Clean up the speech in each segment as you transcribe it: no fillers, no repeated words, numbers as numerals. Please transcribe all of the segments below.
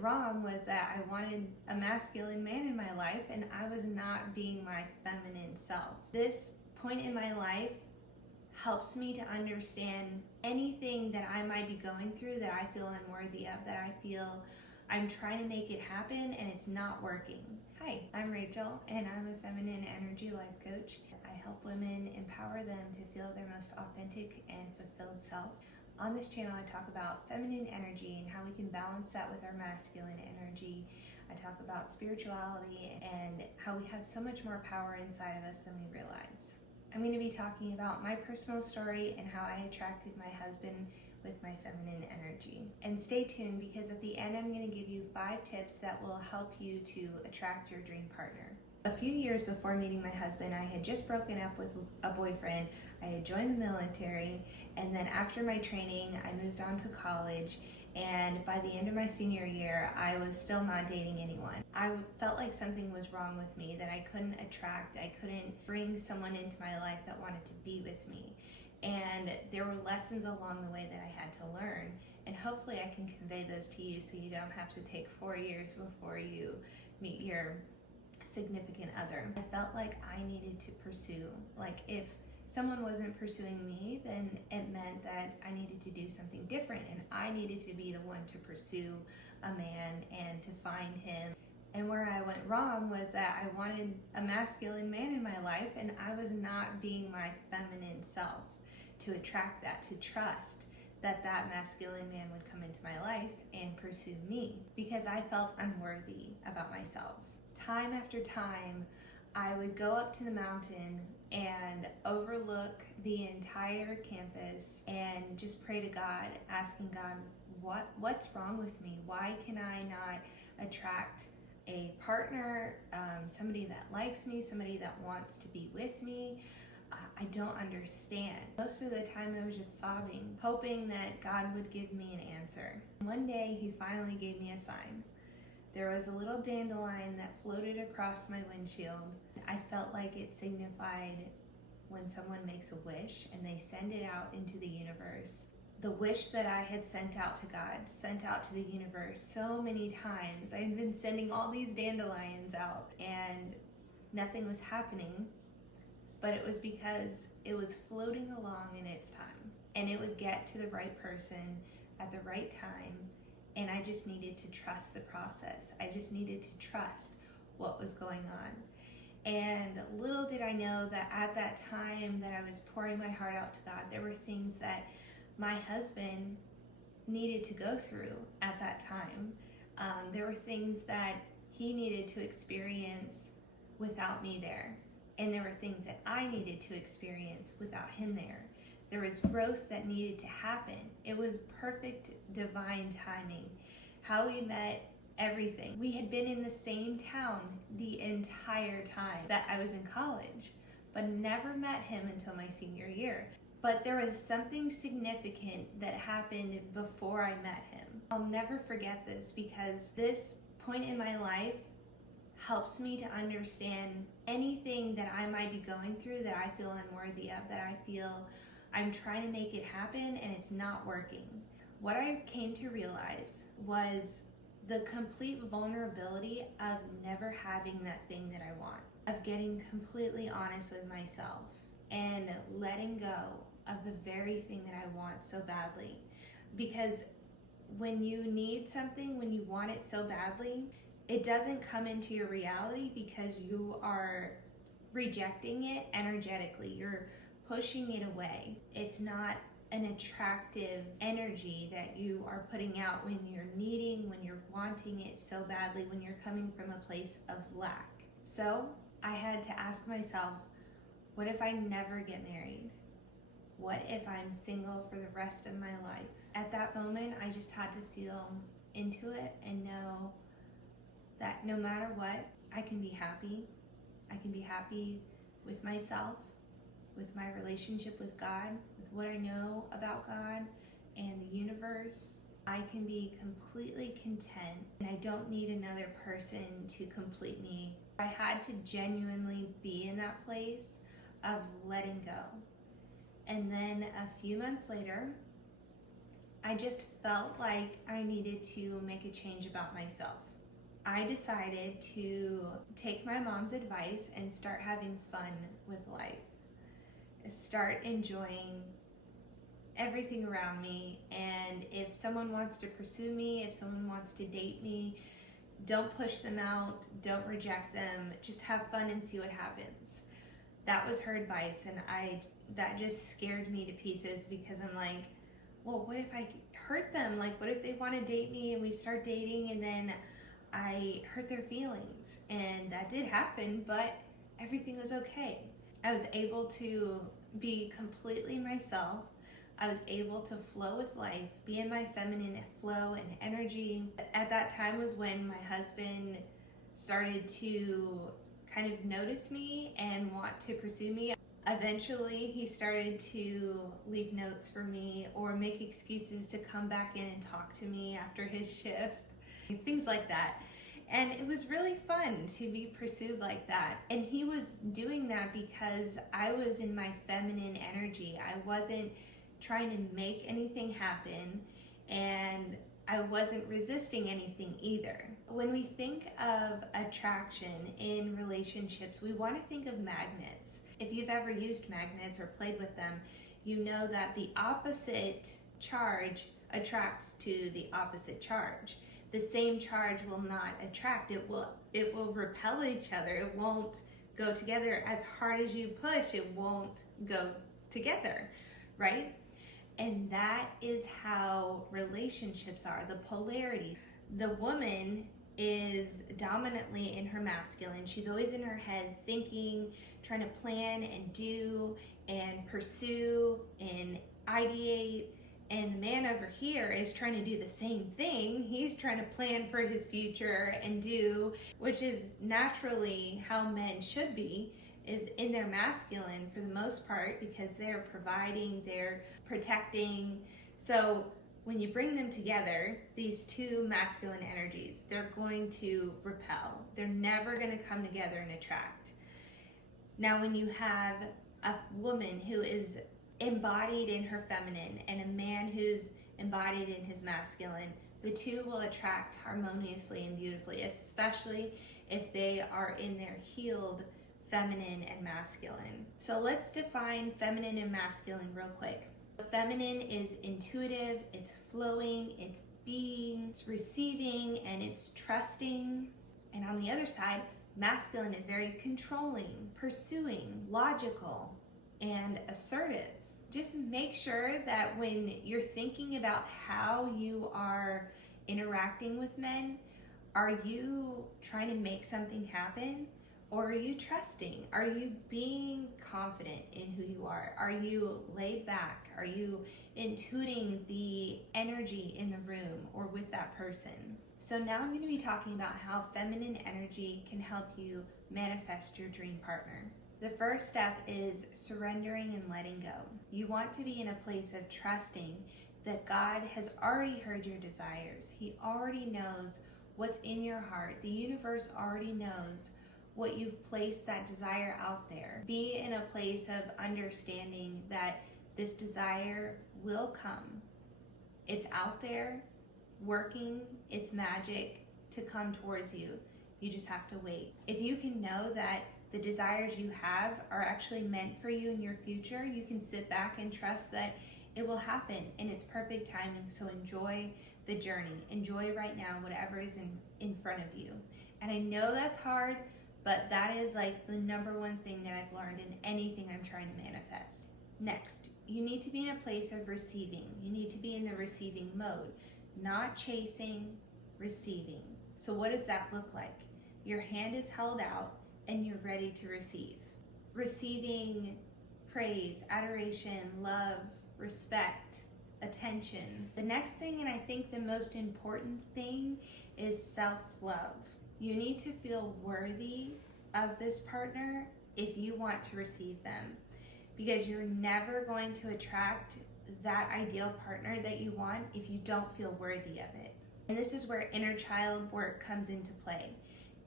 wrong was that I wanted a masculine man in my life and I was not being my feminine self. This point in my life helps me to understand anything that I might be going through that I feel unworthy of, that I feel I'm trying to make it happen and it's not working. Hi, I'm Rachel and I'm a feminine energy life coach. I help women empower them to feel their most authentic and fulfilled self. On this channel, I talk about feminine energy and how we can balance that with our masculine energy. I talk about spirituality and how we have so much more power inside of us than we realize. I'm going to be talking about my personal story and how I attracted my husband with my feminine energy. And stay tuned, because at the end I'm going to give you 5 tips that will help you to attract your dream partner. A few years before meeting my husband, I had just broken up with a boyfriend. I had joined the military, and then after my training I moved on to college, and by the end of my senior year I was still not dating anyone. I felt like something was wrong with me, that I couldn't I couldn't bring someone into my life that wanted to be with me. And there were lessons along the way that I had to learn, and hopefully I can convey those to you so you don't have to take 4 years before you meet your significant other. I felt like I needed to pursue, like if someone wasn't pursuing me, then it meant that I needed to do something different, and I needed to be the one to pursue a man and to find him. And where I went wrong was that I wanted a masculine man in my life and I was not being my feminine self to attract that, to trust that that masculine man would come into my life and pursue me, because I felt unworthy about myself. Time after time, I would go up to the mountain and overlook the entire campus and just pray to God, asking God, what's wrong with me? Why can I not attract a partner, somebody that likes me, somebody that wants to be with me? I don't understand. Most of the time I was just sobbing, hoping that God would give me an answer. One day he finally gave me a sign. There was a little dandelion that floated across my windshield. I felt like it signified when someone makes a wish and they send it out into the universe. The wish that I had sent out to God, sent out to the universe so many times. I had been sending all these dandelions out and nothing was happening, but it was because it was floating along in its time, and it would get to the right person at the right time. And I just needed to trust the process. I just needed to trust what was going on. And little did I know that at that time that I was pouring my heart out to God, there were things that my husband needed to go through at that time. There were things that he needed to experience without me there. And there were things that I needed to experience without him there. There was growth that needed to happen. It was perfect divine timing. How we met, everything. We had been in the same town the entire time that I was in college, but never met him until my senior year. But there was something significant that happened before I met him. I'll never forget this, because this point in my life helps me to understand anything that I might be going through that I feel unworthy of, that I feel I'm trying to make it happen and it's not working. What I came to realize was the complete vulnerability of never having that thing that I want, of getting completely honest with myself and letting go of the very thing that I want so badly. Because when you need something, when you want it so badly, it doesn't come into your reality because you are rejecting it energetically. You're pushing it away. It's not an attractive energy that you are putting out when you're needing, when you're wanting it so badly, when you're coming from a place of lack. So I had to ask myself, what if I never get married? What if I'm single for the rest of my life? At that moment, I just had to feel into it and know that no matter what, I can be happy. I can be happy with myself, with my relationship with God, with what I know about God and the universe. I can be completely content, and I don't need another person to complete me. I had to genuinely be in that place of letting go. And then a few months later, I just felt like I needed to make a change about myself. I decided to take my mom's advice and start having fun with life. Start enjoying everything around me, and if someone wants to pursue me, if someone wants to date me, don't push them out, don't reject them, just have fun and see what happens. That was her advice, and that just scared me to pieces, because I'm like, well, what if I hurt them? Like, what if they want to date me and we start dating and then I hurt their feelings? And that did happen, but everything was okay. I was able to be completely myself. I was able to flow with life, be in my feminine flow and energy. At that time was when my husband started to kind of notice me and want to pursue me. Eventually, he started to leave notes for me or make excuses to come back in and talk to me after his shift, things like that. And it was really fun to be pursued like that. And he was doing that because I was in my feminine energy. I wasn't trying to make anything happen, and I wasn't resisting anything either. When we think of attraction in relationships, we want to think of magnets. If you've ever used magnets or played with them, you know that the opposite charge attracts to the opposite charge. The same charge will not attract. It will repel each other. It won't go together. As hard as you push, it won't go together, right? And that is how relationships are, the polarity. The woman is dominantly in her masculine. She's always in her head thinking, trying to plan and do and pursue and ideate. And the man over here is trying to do the same thing. He's trying to plan for his future and do, which is naturally how men should be, is in their masculine for the most part, because they're providing, they're protecting. So when you bring them together, these two masculine energies, they're going to repel. They're never going to come together and attract. Now, when you have a woman who is embodied in her feminine and a man who's embodied in his masculine, the two will attract harmoniously and beautifully, especially if they are in their healed feminine and masculine. So let's define feminine and masculine real quick. Feminine is intuitive, it's flowing, it's being, it's receiving, and it's trusting. And on the other side, masculine is very controlling, pursuing, logical, and assertive. Just make sure that when you're thinking about how you are interacting with men, are you trying to make something happen? Or are you trusting? Are you being confident in who you are? Are you laid back? Are you intuiting the energy in the room or with that person? So now I'm going to be talking about how feminine energy can help you manifest your dream partner. The first step is surrendering and letting go. You want to be in a place of trusting that God has already heard your desires. He already knows what's in your heart. The universe already knows what you've placed that desire out there. Be in a place of understanding that this desire will come. It's out there, working its magic to come towards you. You just have to wait. If you can know that the desires you have are actually meant for you in your future, you can sit back and trust that it will happen in its perfect timing. So enjoy the journey. Enjoy right now whatever is in front of you. And I know that's hard, but that is like the number one thing that I've learned in anything I'm trying to manifest. Next, you need to be in a place of receiving. You need to be in the receiving mode, not chasing, receiving. So what does that look like? Your hand is held out and you're ready to receive. Receiving praise, adoration, love, respect, attention. The next thing, and I think the most important thing, is self-love. You need to feel worthy of this partner if you want to receive them, because you're never going to attract that ideal partner that you want if you don't feel worthy of it. And this is where inner child work comes into play.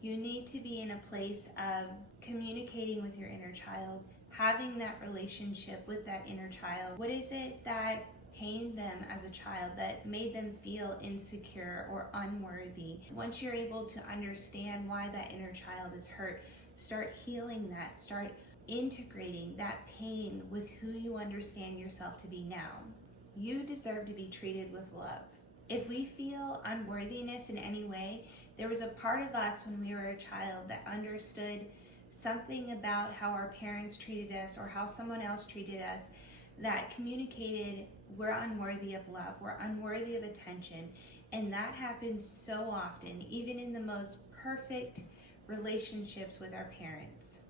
You need to be in a place of communicating with your inner child, having that relationship with that inner child. What is it that pained them as a child, that made them feel insecure or unworthy. Once you're able to understand why that inner child is hurt, start healing that, start integrating that pain with who you understand yourself to be now. You deserve to be treated with love. If we feel unworthiness in any way, there was a part of us when we were a child that understood something about how our parents treated us or how someone else treated us that communicated we're unworthy of love, we're unworthy of attention. And that happens so often, even in the most perfect relationships with our parents.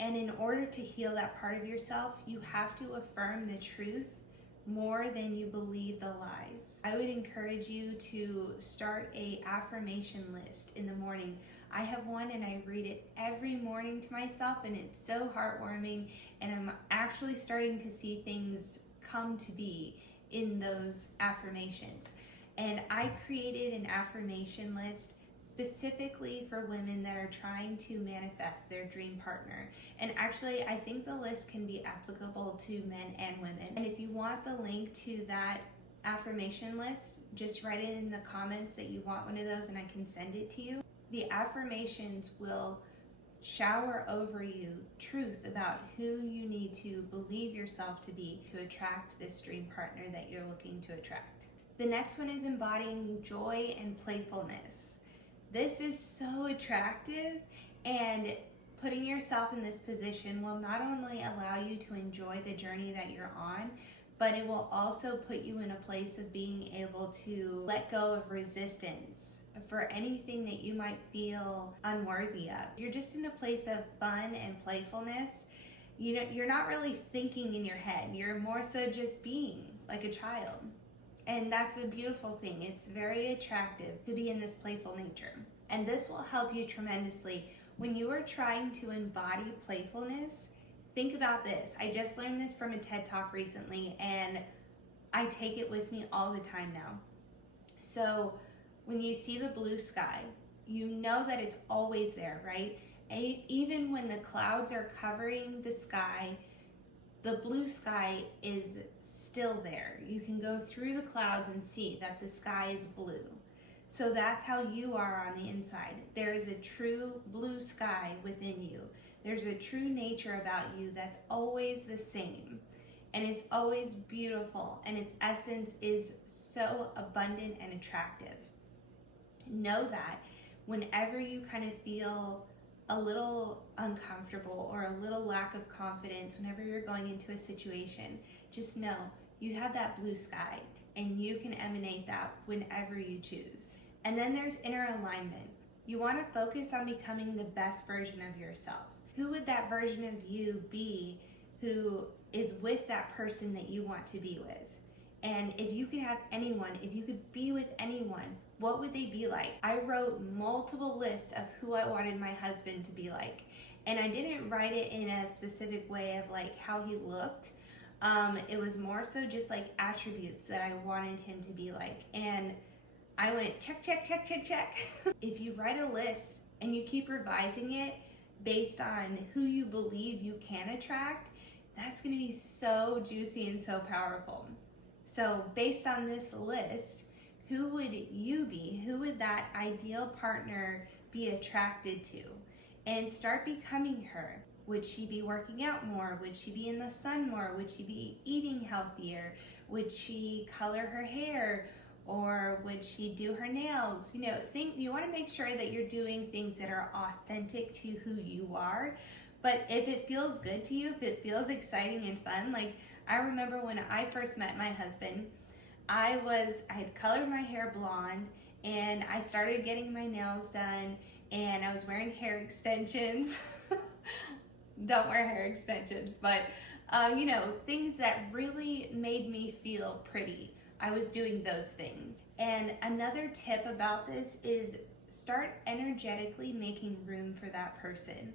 And in order to heal that part of yourself, you have to affirm the truth more than you believe the lies. I would encourage you to start a affirmation list in the morning. I have one and I read it every morning to myself, and it's so heartwarming, and I'm actually starting to see things come to be in those affirmations. And I created an affirmation list specifically for women that are trying to manifest their dream partner. And actually, I think the list can be applicable to men and women. And if you want the link to that affirmation list, just write it in the comments that you want one of those and I can send it to you. The affirmations will shower over you truth about who you need to believe yourself to be to attract this dream partner that you're looking to attract. The next one is embodying joy and playfulness. This is so attractive, and putting yourself in this position will not only allow you to enjoy the journey that you're on, but it will also put you in a place of being able to let go of resistance for anything that you might feel unworthy of. You're just in a place of fun and playfulness. You're not really thinking in your head. You're more so just being like a child. And that's a beautiful thing. It's very attractive to be in this playful nature. And this will help you tremendously. When you are trying to embody playfulness, think about this. I just learned this from a TED Talk recently, and I take it with me all the time now. So when you see the blue sky, you know that it's always there, right? Even when the clouds are covering the sky, the blue sky is still there. You can go through the clouds and see that the sky is blue. So that's how you are on the inside. There is a true blue sky within you. There's a true nature about you that's always the same. And it's always beautiful. And its essence is so abundant and attractive. Know that whenever you kind of feel a little uncomfortable or a little lack of confidence, whenever you're going into a situation, just know you have that blue sky and you can emanate that whenever you choose. And then there's inner alignment. You want to focus on becoming the best version of yourself. Who would that version of you be who is with that person that you want to be with? And if you could have anyone, if you could be with anyone, what would they be like? I wrote multiple lists of who I wanted my husband to be like. And I didn't write it in a specific way of like how he looked. It was more so just like attributes that I wanted him to be like. And I went check, check, check, check, check. If you write a list and you keep revising it based on who you believe you can attract, that's gonna be so juicy and so powerful. So based on this list, who would you be? Who would that ideal partner be attracted to? And start becoming her. Would she be working out more? Would she be in the sun more? Would she be eating healthier? Would she color her hair? Or would she do her nails? You want to make sure that you're doing things that are authentic to who you are. But if it feels good to you, if it feels exciting and fun, like I remember when I first met my husband, I had colored my hair blonde and I started getting my nails done and I was wearing hair extensions. Don't wear hair extensions, but things that really made me feel pretty. I was doing those things. And another tip about this is start energetically making room for that person.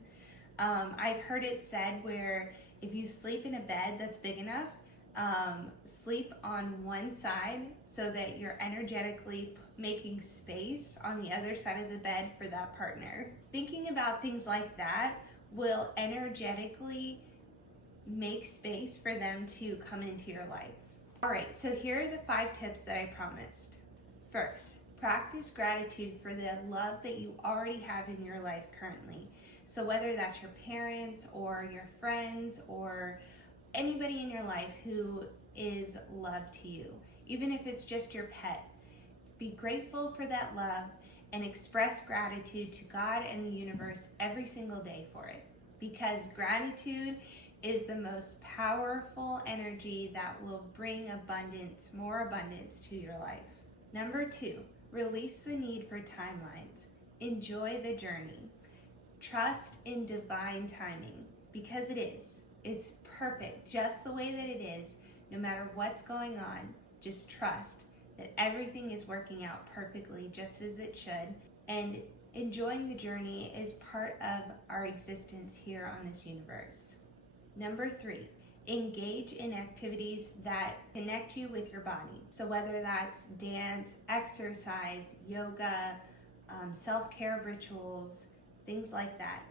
I've heard it said where if you sleep in a bed that's big enough, sleep on one side so that you're energetically making space on the other side of the bed for that partner. Thinking about things like that will energetically make space for them to come into your life. All right, so here are the 5 tips that I promised. First, practice gratitude for the love that you already have in your life currently. So whether that's your parents or your friends or anybody in your life who is love to you, even if it's just your pet, be grateful for that love and express gratitude to God and the universe every single day for it. Because gratitude is the most powerful energy that will bring abundance, more abundance to your life. Number 2, release the need for timelines. Enjoy the journey. Trust in divine timing, because it is. It's perfect just the way that it is, no matter what's going on. Just trust that everything is working out perfectly just as it should, and enjoying the journey is part of our existence here on this universe. Number 3, engage in activities that connect you with your body. So whether that's dance, exercise, yoga, self-care rituals, things like that.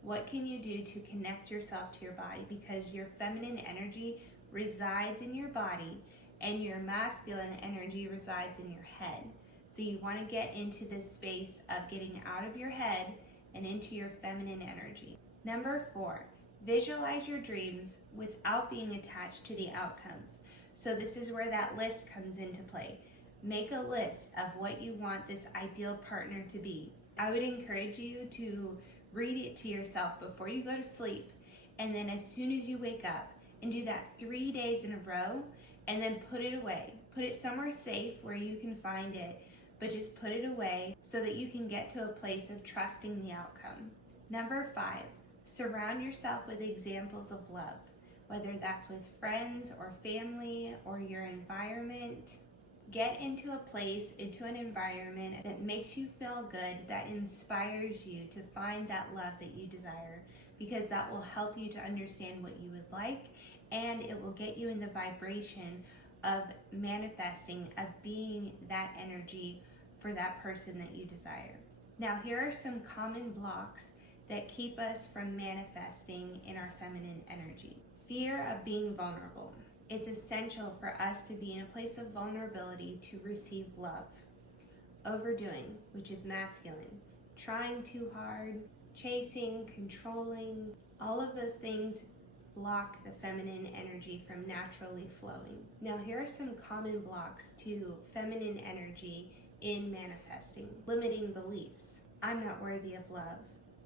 What can you do to connect yourself to your body? Because your feminine energy resides in your body and your masculine energy resides in your head. So you want to get into this space of getting out of your head and into your feminine energy. Number 4, visualize your dreams without being attached to the outcomes. So this is where that list comes into play. Make a list of what you want this ideal partner to be. I would encourage you to read it to yourself before you go to sleep, and then as soon as you wake up, and do that 3 days in a row, and then put it away. Put it somewhere safe where you can find it, but just put it away so that you can get to a place of trusting the outcome. Number 5, surround yourself with examples of love, whether that's with friends or family or your environment. Get into a place, into an environment that makes you feel good, that inspires you to find that love that you desire, because that will help you to understand what you would like, and it will get you in the vibration of manifesting, of being that energy for that person that you desire. Now, here are some common blocks that keep us from manifesting in our feminine energy. Fear of being vulnerable. It's essential for us to be in a place of vulnerability to receive love. Overdoing, which is masculine. Trying too hard, chasing, controlling, all of those things block the feminine energy from naturally flowing. Now, here are some common blocks to feminine energy in manifesting. Limiting beliefs. I'm not worthy of love.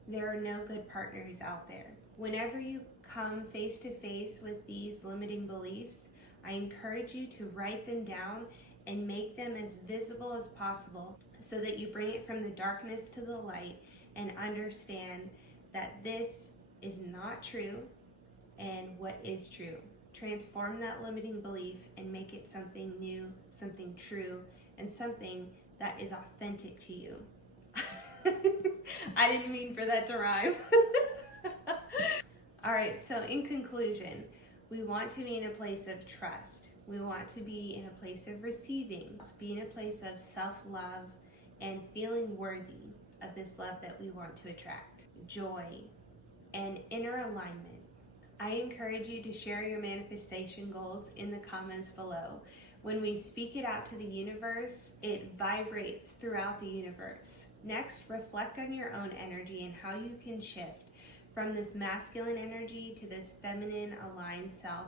There are no good partners out there. Whenever you come face to face with these limiting beliefs, I encourage you to write them down and make them as visible as possible so that you bring it from the darkness to the light and understand that this is not true and what is true. Transform that limiting belief and make it something new, something true, and something that is authentic to you. I didn't mean for that to rhyme. All right, so in conclusion, we want to be in a place of trust. We want to be in a place of receiving, be in a place of self-love and feeling worthy of this love that we want to attract. Joy and inner alignment. I encourage you to share your manifestation goals in the comments below. When we speak it out to the universe, it vibrates throughout the universe. Next, reflect on your own energy and how you can shift from this masculine energy to this feminine aligned self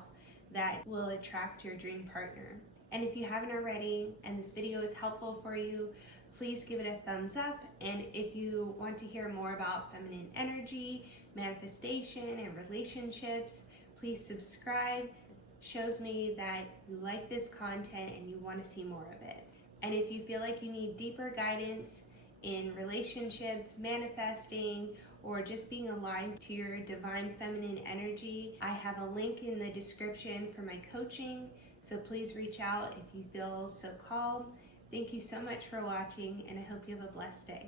that will attract your dream partner. And if you haven't already and this video is helpful for you, please give it a thumbs up. And if you want to hear more about feminine energy, manifestation, and relationships, please subscribe. Shows me that you like this content and you want to see more of it. And if you feel like you need deeper guidance in relationships, manifesting, or just being aligned to your divine feminine energy, I have a link in the description for my coaching, so please reach out if you feel so called. Thank you so much for watching, and I hope you have a blessed day.